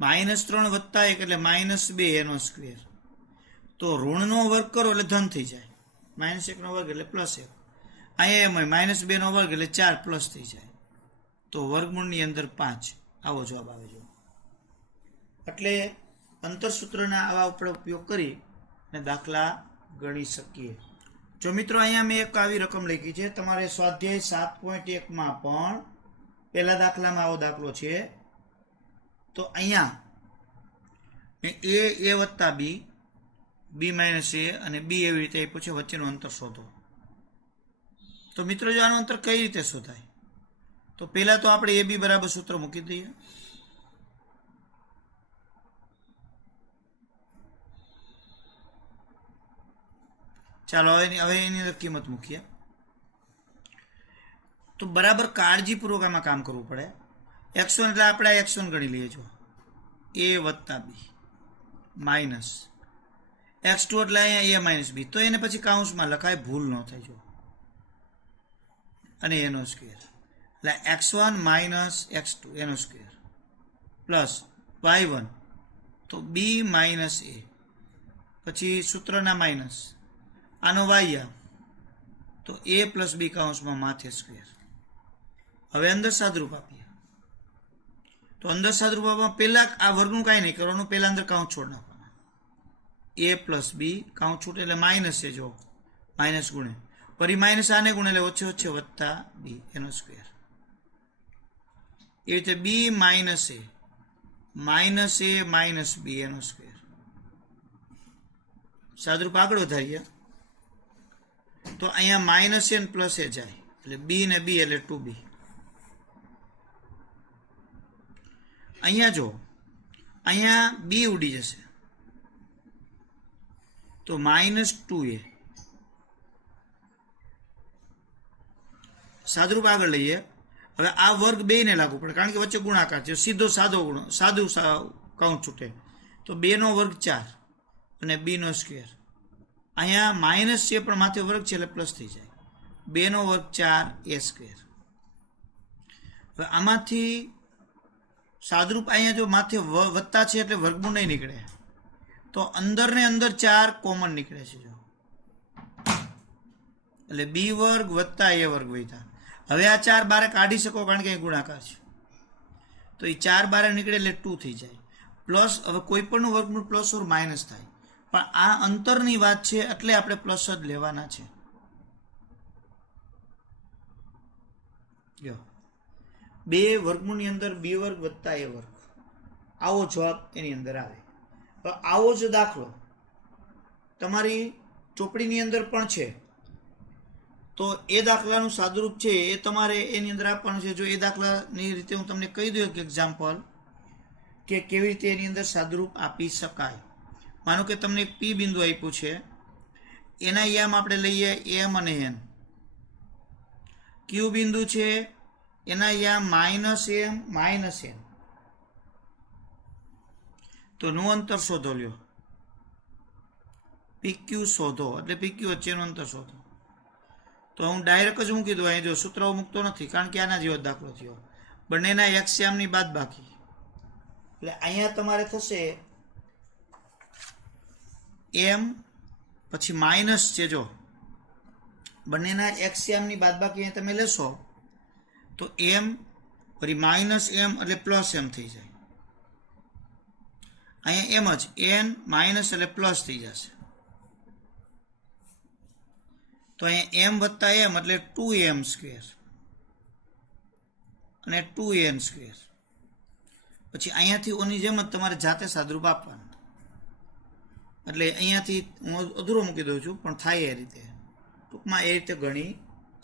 -3 + 1 એટલે -2 એનો સ્ક્વેર. તો ઋણનો વર્ગ કરો એટલે ધન થઈ જાય, -1 નો વર્ગ એટલે +1. અહીંયા એમ -2 નો વર્ગ એટલે 4 પ્લસ થઈ જાય, તો વર્ગમૂળની અંદર 5. આવો જવાબ આવે છે. એટલે અંતરસૂત્રના આવા આપણે ઉપયોગ કરી અને દાખલા ગણી શકીએ. જો મિત્રો અહીંયા મેં એક આવી રકમ લખી છે, તમારે સ્વાધ્યાય 7.1માં પણ પહેલા દાખલામાં આવો દાખલો છે. તો અહીંયા a વત્તા b, b માઇનસ a અને b એવી રીતે આપ્યું છે, વચ્ચેનું અંતર શોધો. તો મિત્રો જો આનું અંતર કઈ રીતે શોધાય, તો પહેલા તો આપણે ab બરાબર સૂત્ર મૂકી દઈએ. ચાલો હવે એની અંદર કિંમત મૂકીએ. તો બરાબર કાળજીપૂર્વક આમાં કામ કરવું પડે. x1 એટલે આપણે x1 ગણી લઈએ, જો a વત્તા b માઇનસ x2 એટલે અહીંયા a - b, તો એને પછી કાઉન્સમાં લખાય, ભૂલ ન થાય જો, અને એનો સ્ક્વેર એટલે x1 - x2 એનો સ્ક્વેર પ્લસ y1 તો b - a, પછી સૂત્રના માઇનસ આનો y તો a + b કાઉન્સમાં માથે સ્ક્વેર. હવે અંદર સાદરૂપ આપીએ. તો અંદર સાદરૂપ આપવા પહેલા આ વર્ગનું કાંઈ નહીં કરવાનું, પહેલા અંદર કાઉન્ટ છોડ નાખવાના. a + b કાઉન્ટ છૂટે એટલે માઇનસ છે, જો માઇનસ ગુણે ફરી માઇનસ આને ગુણે એટલે ઓછે ઓછે વત્તા b એનો સ્ક્વેર. એ રીતે b - a - b એનો સ્ક્વેર. સાદરૂપ આગળ વધારીએ તો અહીંયા -a ને +a જાય એટલે b ને b એટલે 2b. અહીંયા જો અહીંયા b ઉડી જશે તો -2a. સાદરૂપ આગળ લઈએ. હવે આ વર્ગ બેયને લાગુ પડે, કારણ કે વચ્ચે ગુણાકાર છે, સીધો સાદું કાઉન્ટ છૂટે. તો 2 નો વર્ગ 4 અને b નો સ્ક્વેર. અહીંયા માઇનસ છે પણ માથે વર્ગ છે એટલે પ્લસ થઈ જાય, 2 નો વર્ગ 4 a સ્ક્વેર. હવે આમાંથી સાદરૂપ અહીંયા જો માથે વત્તા છે એટલે વર્ગમૂળ નહીં નીકળે, તો અંદર ને અંદર 4 કોમન નીકળે છે, જો એટલે b વર્ગ વત્તા a વર્ગ વધ્યા. હવે આ 4 બારે કાઢી શકો કારણ કે અહીં ગુણાકાર છે, તો એ 4 બારે નીકળે એટલે 2 થઈ જાય. પ્લસ હવે કોઈ પણનું વર્ગમૂળ પ્લસ ઓર માઇનસ થાય, પણ આ અંતરની વાત છે એટલે આપણે પ્લસ જ લેવાના છે. જો 2 વર્ગમૂળની અંદર b વર્ગ વત્તા a વર્ગ, આવો જવાબ એની અંદર આવે. હવે આવો જ દાખલો તમારી ચોપડીની અંદર પણ છે. તો એ દાખલાનું સાદુરૂપ છે એ તમારે એની અંદર આપવાનું છે. જો એ દાખલાની રીતે હું તમને કહી દઉં એક એક્ઝામ્પલ કે કેવી રીતે એની અંદર સાદુરૂપ આપી શકાય. માનો કે તમને એક પી બિંદુ આપ્યું છે, એના યામ આપણે લઈએ એમ અને એન. ક્યુ બિંદુ છે, એના યામ -m -n. તો નું અંતર શોધો લ્યો. PQ શોધો એટલે PQ વચ્ચેનું અંતર શોધો. તો હું ડાયરેક્ટ જ મૂકી દઉં. અહીં જો સૂત્ર મૂકતો નથી, કારણ કે આના જેવો દાખલો થયો. બંનેના એક્સયામની બાદબાકી. એટલે અહીંયા તમારે થશે m પછી માઇનસ છે. જો બંનેના એક્સયામની બાદબાકી અહીં તમે લેશો તો m પછી -m એટલે +m થઈ જાય. અહીંયા એમ જ n માઇનસ એટલે પ્લસ થઈ જશે. તો અહીંયા m વત્તા m એટલે 2m² અને 2n². પછી અહીંયાથી ઓની જેમ જ તમારે જાતે સાદુરૂપ આપવાનું. એટલે અહીંયાથી હું અધૂરો મૂકી દઉં છું, પણ થાય એ રીતે ટૂંકમાં એ રીતે ગણી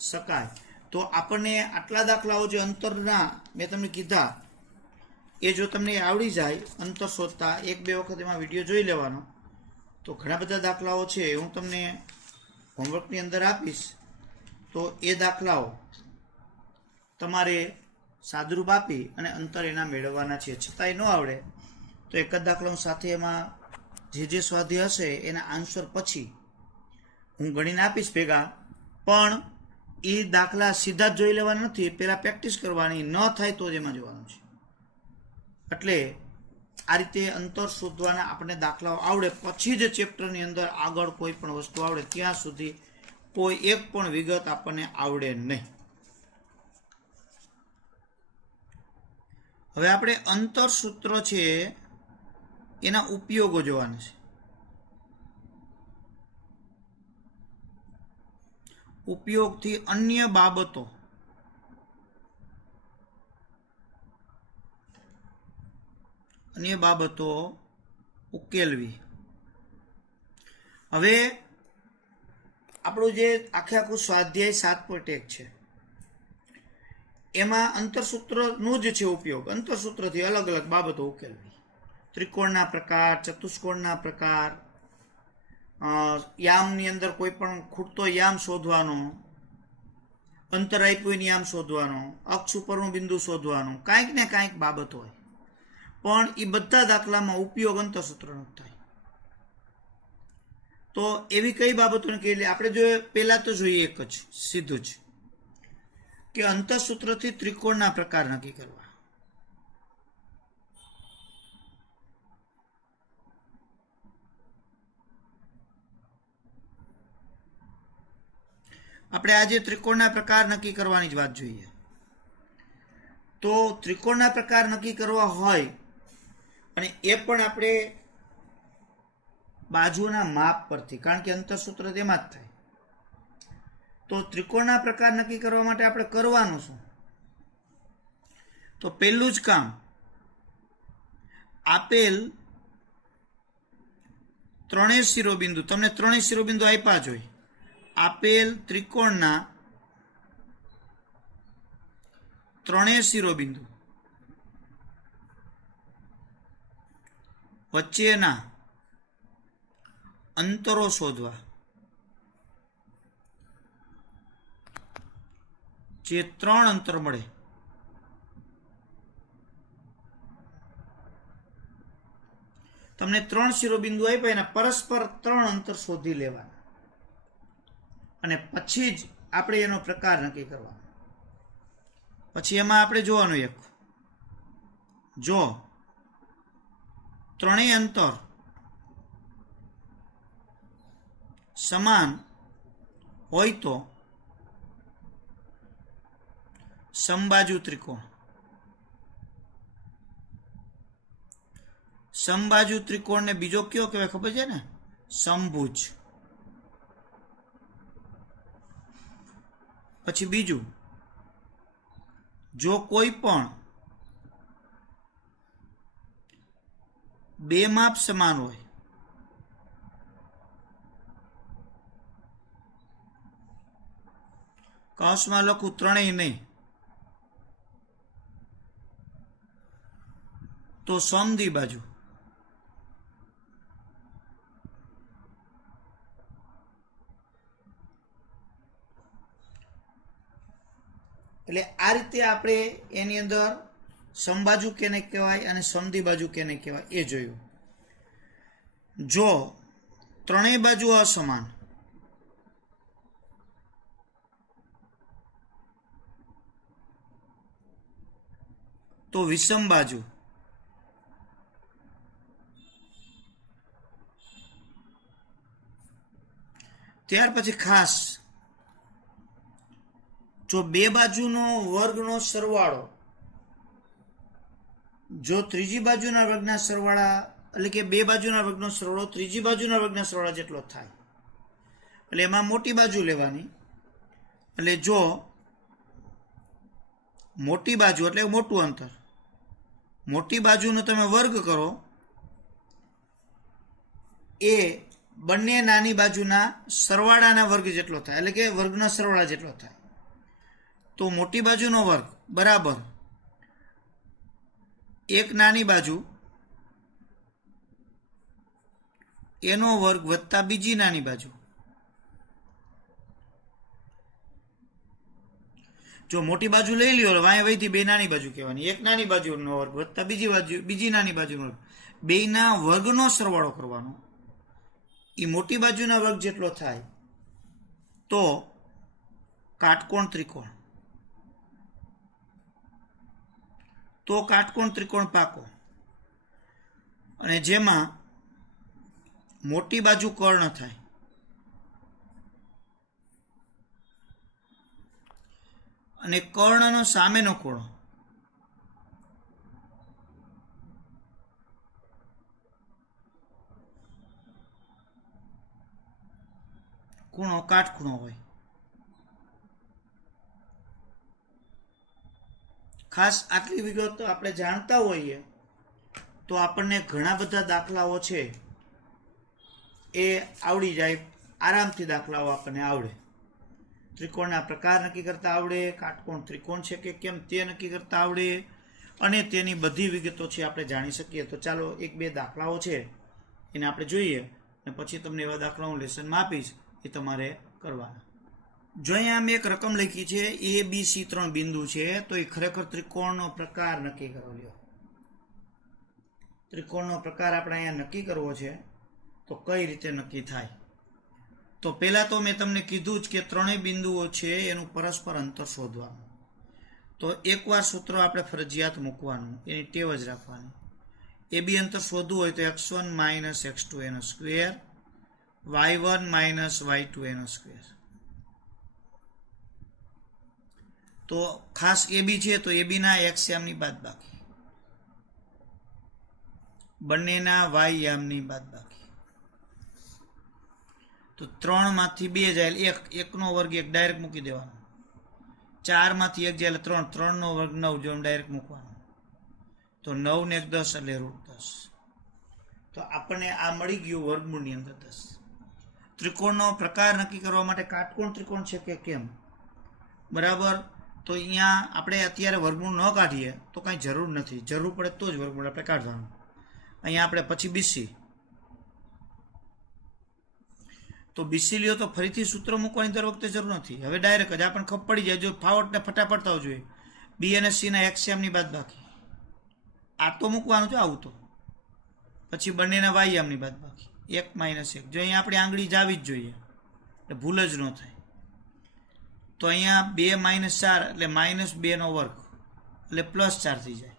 શકાય. તો આપણને આટલા દાખલાઓ જે અંતરના મેં તમને કીધા એ જો તમને આવડી જાય અંતર શોધતા, 1-2 વખત એમાં વિડીયો જોઈ લેવાનો, તો ઘણા બધા દાખલાઓ છે હું તમને હોમવર્કની અંદર આપીશ. તો એ દાખલાઓ તમારે સાદુરૂપ આપી અને અંતર એના મેળવવાના છે. છતાંય ન આવડે તો એક જ દાખલા હું સાથે એમાં જે સ્વાધ્યાય હશે એના આન્સર પછી હું ગણીને આપીશ ભેગા. પણ એ દાખલા સીધા જ જોઈ લેવાના નથી, પહેલાં પ્રેક્ટિસ કરવાની. ન થાય તો જ એમાં જોવાનું છે. એટલે આ રીતે અંતર શોધવાના આપણને દાખલાઓ આવડે પછી જ ચેપ્ટરની અંદર આગળ કોઈ પણ વસ્તુ આવડે. ત્યાં સુધી કોઈ એક પણ વિગત આપણને આવડે નહીં. હવે આપણે અંતર સૂત્ર છે એના ઉપયોગો જોવાના છે. ઉપયોગથી અન્ય બાબતો ઉકેલવી. હવે આપણું જે આખું સ્વાધ્યાય 7.1 છે એમાં અંતરસૂત્રનું જ છે ઉપયોગ. અંતરસૂત્રથી અલગ અલગ બાબતો ઉકેલવી. ત્રિકોણના પ્રકાર, ચતુષ્કોણના પ્રકાર, યામની અંદર કોઈ પણ ખૂટતો યામ શોધવાનો, અંતર આપ્યું યામ શોધવાનો, અક્ષ ઉપરનું બિંદુ શોધવાનું, કાંઈક ને કાંઈક બાબત હોય. પણ એ બધા દાખલામાં ઉપયોગ અંતરસૂત્રનો થાય. તો એવી કઈ બાબતોને કે આપણે જો પહેલા તો જોઈએ એક જ સીધું જ કે અંતરસૂત્રથી ત્રિકોણના પ્રકાર નક્કી કરવા. આપણે આજે ત્રિકોણના પ્રકાર નક્કી કરવાની જ વાત જોઈએ. તો ત્રિકોણના પ્રકાર નક્કી કરવા હોય અને એ પણ આપણે બાજુના માપ પરથી, કારણ કે અંતરસૂત્ર તેમાં જ થાય. તો ત્રિકોણના પ્રકાર નક્કી કરવા માટે આપણે કરવાનું શું? તો પહેલું જ કામ, આપેલ ત્રણેય શિરોબિંદુ, તમને ત્રણેય શિરોબિંદુ આપ્યા જ હોય, આપેલ ત્રિકોણના ત્રણેય શિરોબિંદુ વચ્ચેના અંતરો શોધવા. જે 3 અંતર મળે તમને 3 શિરોબિંદુ આપ્યા, એના પરસ્પર 3 અંતર શોધી લેવાના અને પછી જ આપણે એનો પ્રકાર નક્કી કરવાનો. પછી એમાં આપણે જોવાનું એક, જો ત્રણેય અંતર સમાન હોય તો સમબાજુ ત્રિકોણ. સમબાજુ ત્રિકોણને બીજો કયો કહેવાય ખબર છે ને? સમભુજ. પછી બીજું, જો કોઈ પણ બે માપ સમાન હોય કૌંસમાં લખું ત્રણેય નહીં, તો સમદી બાજુ. એટલે આ રીતે આપણે એની અંદર સમબાજુ કેને કહેવાય અને સમદી બાજુ કેને કહેવાય એ જોયું. જો ત્રણેય બાજુ અસમાન તો વિષમ બાજુ. ત્યાર પછી ખાસ જો બે બાજુનો વર્ગનો સરવાળો જો ત્રીજી બાજુના વર્ગના સરવાળા એટલે કે બે બાજુના વર્ગનો સરવાળો ત્રીજી બાજુના વર્ગના સરવાળા જેટલો થાય, એટલે એમાં મોટી બાજુ લેવાની. એટલે જો મોટી બાજુ એટલે મોટું અંતર, મોટી બાજુનો તમે વર્ગ કરો એ બંને નાની બાજુના સરવાળાના વર્ગ જેટલો થાય, એટલે કે વર્ગના સરવાળા જેટલો થાય. તો મોટી બાજુનો વર્ગ બરાબર એક નાની બાજુ એનો વર્ગ વત્તા બીજી નાની બાજુ. જો મોટી બાજુ લઈ લ્યો, વાંય વહીથી બે નાની બાજુ કહેવાની, એક નાની બાજુનો વર્ગ વત્તા બીજી નાની બાજુનો વર્ગ, બેયના વર્ગનો સરવાળો કરવાનો. એ મોટી બાજુના વર્ગ જેટલો થાય તો કાટકોણ ત્રિકોણ, તો કાટકોણ ત્રિકોણ પાકો. અને જેમાં મોટી બાજુ કર્ણ થાય અને કર્ણનો સામેનો ખૂણો કાટખૂણો હોય. ખાસ આટલી વિગત આપણે જાણતા હોઈએ તો આપણને ઘણા બધા દાખલાઓ છે એ આવડી જાય, આરામથી દાખલાઓ આપણને આવડે. ત્રિકોણના પ્રકાર નક્કી કરતા આવડે, કાટકોણ ત્રિકોણ છે કે કેમ તે નક્કી કરતા આવડે, અને તેની બધી વિગતો છે આપણે જાણી શકીએ. તો ચાલો એક બે દાખલાઓ છે એને આપણે જોઈએ અને પછી તમને એવા દાખલાઓ લેસનમાં આપીશ, એ તમારે કરવાના. જો અહીંયા મેં એક રકમ લખી છે ABC 3 બિંદુ છે, તો એ ખરેખર ત્રિકોણનો પ્રકાર નક્કી કરવો લ્યો. ત્રિકોણનો પ્રકાર આપણે અહીંયા નક્કી કરવો છે, તો કઈ રીતે નક્કી થાય? તો પહેલા તો મેં તમને કીધું જ કે ત્રણેય બિંદુઓ છે એનું પરસ્પર અંતર શોધવાનું. તો એકવાર સૂત્ર આપણે ફરજિયાત મૂકવાનું, એની ટેવ જ રાખવાની. AB અંતર શોધવું હોય તો x1 - x2 એનો સ્ક્વેર, y1 - y2 એનો સ્ક્વેર. તો ખાસ AB છે તો AB ના x યામની બાદબાકી, બંનેના y યામની બાદબાકી. તો 3 માંથી 2 જાય એકનો વર્ગ 1 ડાયરેક્ટ મૂકી દેવાનો. 4 માંથી 1 જાય 3, 3 નો વર્ગ 9 જો ડાયરેક્ટ મૂકવાનો. તો 9 ને 1 10 એટલે √10. તો આપણને આ મળી ગયું વર્ગમૂળની અંદર 10. ત્રિકોણનો પ્રકાર નક્કી કરવા માટે કાટકોણ ત્રિકોણ છે કે કેમ, બરાબર. તો અહીંયા આપણે અત્યારે વર્ગમૂળ ન કાઢીએ તો કાંઈ જરૂર નથી, જરૂર પડે તો જ વર્ગમૂળ આપણે કાઢવાનું. અહીંયા આપણે પછી BC, તો BC લ્યો તો ફરીથી સૂત્ર મૂકવાની દર વખતે જરૂર નથી. હવે ડાયરેક્ટ જ આપણને ખબર પડી જાય, જો ફાવટને ફટાફટ થવું જોઈએ. B અને C ના x યામની બાદબાકી, આ તો મૂકવાનું છે આવું તો. પછી બંનેના y યામની બાદબાકી, 1 - 1. જો અહીંયા આપણી આંગળી જાવી જ જોઈએ એટલે ભૂલ જ ન થાય. તો અહીંયા 2 - 4 એટલે -2 નો વર્ગ એટલે +4 થઈ જાય.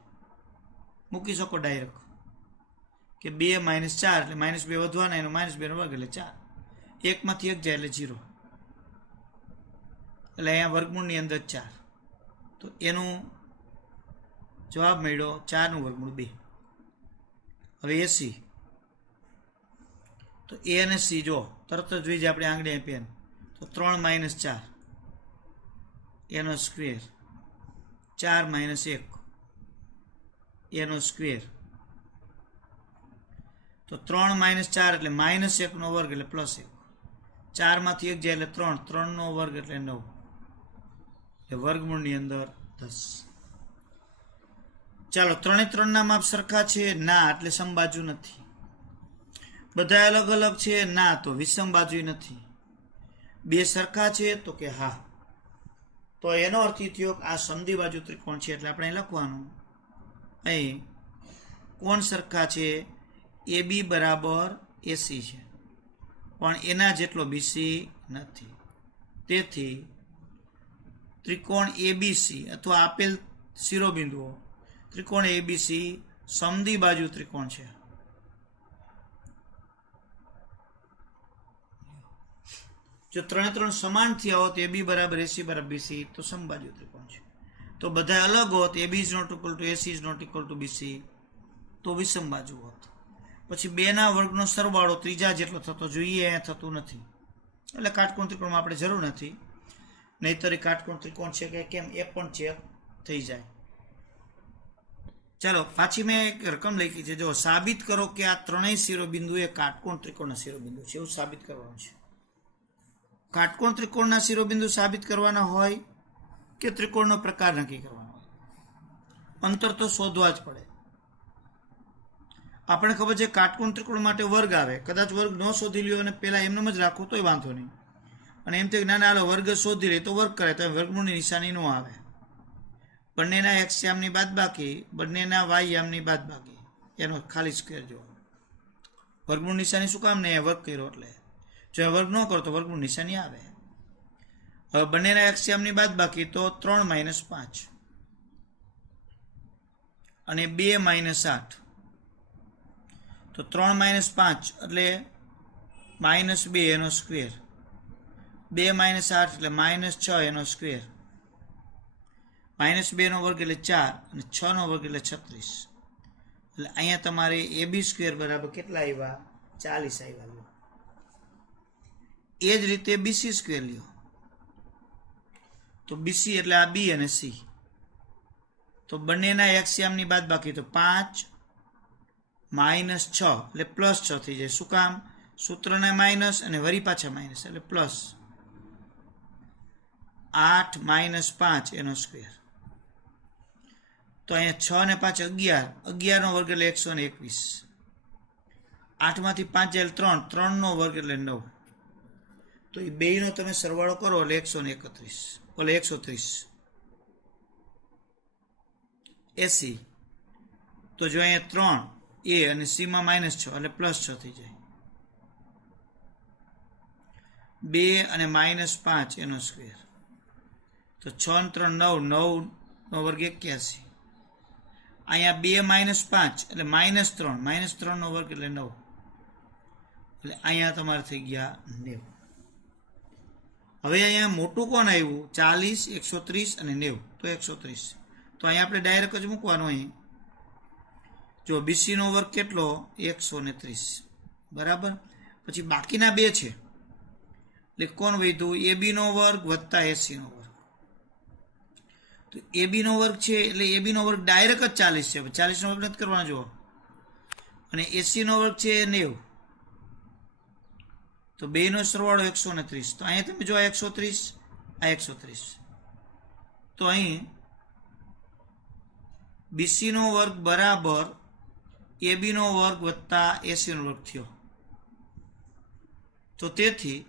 મૂકી શકો ડાયરેક્ટ કે 2 - 4 એટલે -2 વધવાના, એનો -2 નો વર્ગ એટલે 4. 1 માંથી 1 જાય એટલે 0, એટલે અહીંયા વર્ગમૂળની અંદર 4. તો એનું જવાબ મળ્યો 4 નું વર્ગમૂળ 2. હવે AC, તો A અને C જો તરત જ જોઈ જાય આપણે આંગળી આપીએ તો 3 - 4 એનો સ્ક્વેર, 4 - 1 એનો સ્ક્વેર. તો 3 - 4 એટલે -1 નો વર્ગ એટલે +1. 4 માંથી 1 જાય એટલે 3, 3 નો વર્ગ એટલે 9. એટલે વર્ગમૂળની અંદર 10. ચાલો 3 એ 3 ના માપ સરખા છે? ના, એટલે સમબાજુ નથી. બધા અલગ અલગ છે? ના, તો વિષમ બાજુ નથી. 2 સરખા છે? તો કે હા. તો એનો અર્થ એ થયો કે આ સમદી બાજુ ત્રિકોણ છે. એટલે આપણે લખવાનું અહીં કોણ સરખા છે? AB બરાબર AC છે, પણ એના જેટલો BC નથી. તેથી ત્રિકોણ ABC અથવા આપેલ શિરોબિંદુઓ ત્રિકોણ ABC સમદી બાજુ ત્રિકોણ છે. જો 3 3 સમાન થયા હોત AB બરાબર AC બરાબર BC તો સમબાજુ ત્રિકોણ છે. તો બધા અલગ હોત AB is not equal to AC is not equal to BC તો વિષમ બાજુ હોત. પછી 2 ના વર્ગનો સરવાળો ત્રીજા જેટલો થતો જોઈએ, અહીંયા થતું નથી. એટલે કાટકોણ ત્રિકોણમાં આપણે જરૂર નથી. નહીંતર કાટકોણ ત્રિકોણ છે કે કેમ એ પણ ચેક થઈ જાય. ચાલો પાછી મેં એક રકમ લખી છે. જો સાબિત કરો કે આ ત્રણેય શિરોબિંદુ એ કાટકોણ ત્રિકોણના શિરોબિંદુ છે. એવું સાબિત કરવાનું છે. કાટકોણ ત્રિકોણના શિરોબિંદુ સાબિત કરવાના હોય કે ત્રિકોણનો પ્રકાર નક્કી કરવાનો હોય? અંતર તો શોધવા જ પડે. આપણે ખબર છે કાટકોણ ત્રિકોણ માટે વર્ગ આવે. કદાચ વર્ગ ન શોધી લ્યો અને પહેલાં એમનેમ જ રાખો તોય વાંધો નહીં. અને એમ થાય ના હાલો વર્ગ શોધી લે તો વર્ગ કરે તો વર્ગમૂળની નિશાની ન આવે. બંનેના એક્સ યામની બાદબાકી, બંનેના વાય યામની બાદબાકી, એનો ખાલી સ્ક્વેર જોવો. વર્ગમૂળ નિશાની શું કામ ને? વર્ગ કર્યો એટલે. જો વર્ગ ન કરો તો વર્ગમૂળ નિશાની આવે. હવે બંનેના એક્સ યામની બાદબાકી તો 3 - 5 અને 2 - 8. તો 3 - 5 એટલે -2 એનો સ્ક્વેર, 2 - 8 એટલે -6 એનો સ્ક્વેર, -2 નો વર્ગ એટલે 4 અને 6 નો વર્ગ એટલે 36. એટલે અહીંયા તમારે AB સ્ક્વેર બરાબર કેટલા આવ્યા? 40 આવ્યા. લ્યો એ જ રીતે BC સ્ક્વેર લ્યો તો BC એટલે આ B અને C. તો બંનેના એક્સયામની બાદબાકી તો 5 - 6 એટલે +6 થઈ જાય. શું કામ? સૂત્રને માઇનસ અને વરી પાછા માઇનસ એટલે પ્લસ. 8 - 5 એનો સ્ક્વેર. તો અહીંયા 6 ને 5 11, 11 નો વર્ગ એટલે 121. 8 માંથી 5 જાય 3, 3 નો વર્ગ એટલે 9. તો એ બેયનો તમે સરવાળો કરો એટલે 131, એટલે 130 AC. તો જો અહીંયા 3 A અને C માં -6 એટલે +6 થઈ જાય. 2 અને -5 એનો સ્ક્વેર. તો 6 ને 3 9, 9 નો વર્ગ 81. અહીંયા 2 - 5 એટલે -3, -3 નો વર્ગ એટલે 9. એટલે અહીંયા તમારે થઈ ગયા 90. હવે અહીંયા મોટું કોણ આવ્યું? 40, 130 અને 90. તો 130. તો અહીંયા આપણે ડાયરેક્ટ જ મૂકવાનું. અહીં જો BC નો વર્ગ કેટલો? 130 બરાબર. પછી બાકીના 2 છે એટલે કોણ વધ્યું? AB નો વર્ગ વત્તા AC નો વર્ગ. તો AB નો વર્ગ છે એટલે AB નો વર્ગ ડાયરેક્ટ જ 40 છે. 40 નો વર્ગ નથી કરવાનો જુઓ. અને AC નો વર્ગ છે 90. તો બેનો સરવાળો 130. તો અહીંયા તમે જો આ 130, આ 130. તો અહીં BC નો વર્ગ બરાબર AB નો વર્ગ વત્તા AC નો વર્ગ થયો. તો તેથી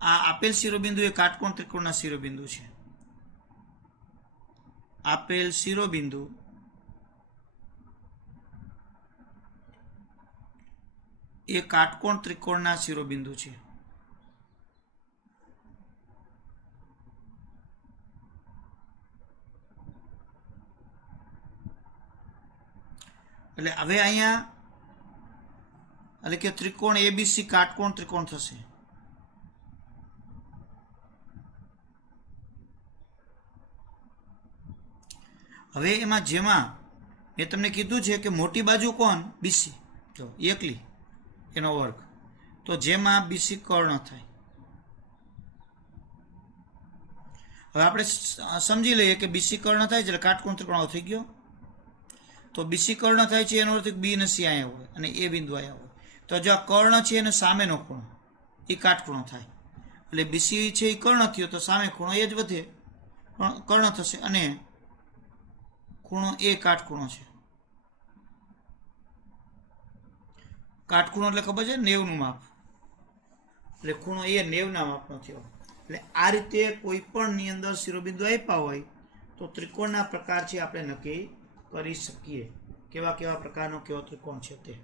આ આપેલ શિરોબિંદુ એ કાટકોણ ત્રિકોણના શિરોબિંદુ છે. આપેલ શિરોબિંદુ એ કાટકોણ ત્રિકોણના શિરોબિંદુ છે. એટલે હવે અહીંયા એટલે કે ત્રિકોણ ABC કાટકોણ ત્રિકોણ થશે. હવે એમાં જેમાં મેં તમને કીધું છે કે મોટી બાજુ કોણ? BC. જો એકલી એનો વર્ગ. તો જેમાં BC કર્ણ થાય. હવે આપણે સમજી લઈએ કે BC કર્ણ થાય એટલે કાટકોણ ત્રિકોણ થઈ ગયો. તો BC કર્ણ થાય છે એનો અર્થ B અને C અહીંયા હોય અને A બિંદુ અહીંયા હોય. તો જો આ કર્ણ છે એનો સામેનો ખૂણો એ કાટખૂણો થાય. એટલે બીસી છે એ કર્ણ થયો તો સામે ખૂણો એ જ વધે, કર્ણ થશે, અને ખૂણો એ કાટખૂણો છે. કાટખૂણો એટલે ખબર છે 90નું માપ, એટલે ખૂણો એ 90ના માપનો થયો. એટલે આ રીતે કોઈ પણ ની અંદર શિરોબિંદુ આપ્યા હોય તો ત્રિકોણના પ્રકાર છે આપણે નક્કી કરી શકીએ, કેવા કેવા પ્રકારનો કેવો ત્રિકોણ છે તે.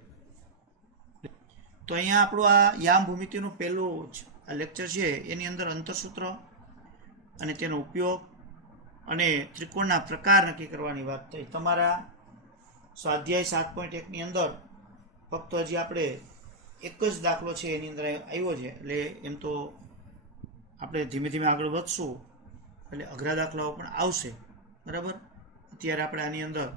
તો અહીંયા આપણું આ યામ ભૂમિતિનું પહેલું આ લેક્ચર છે એની અંદર અંતરસૂત્ર અને તેનો ઉપયોગ અને ત્રિકોણના પ્રકાર નક્કી કરવાની વાત થઈ. તમારા સ્વાધ્યાય 7.1ની અંદર ફક્ત હજી આપણે એક જ દાખલો છે એની અંદર આવ્યો છે, એટલે એમ તો આપણે ધીમે ધીમે આગળ વધશું એટલે અઘરા દાખલાઓ પણ આવશે, બરાબર. અત્યારે આપણે આની અંદર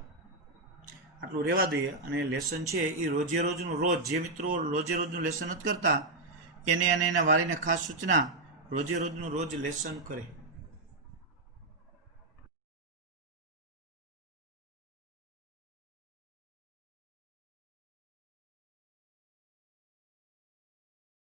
આટલું રહેવા દઈએ અને લેસન છે એ રોજે રોજનું રોજ, જે મિત્રો રોજે રોજનું લેસન નથી કરતા એને અને એના વાલીને ખાસ સૂચના રોજે રોજનું રોજ લેસન કરે.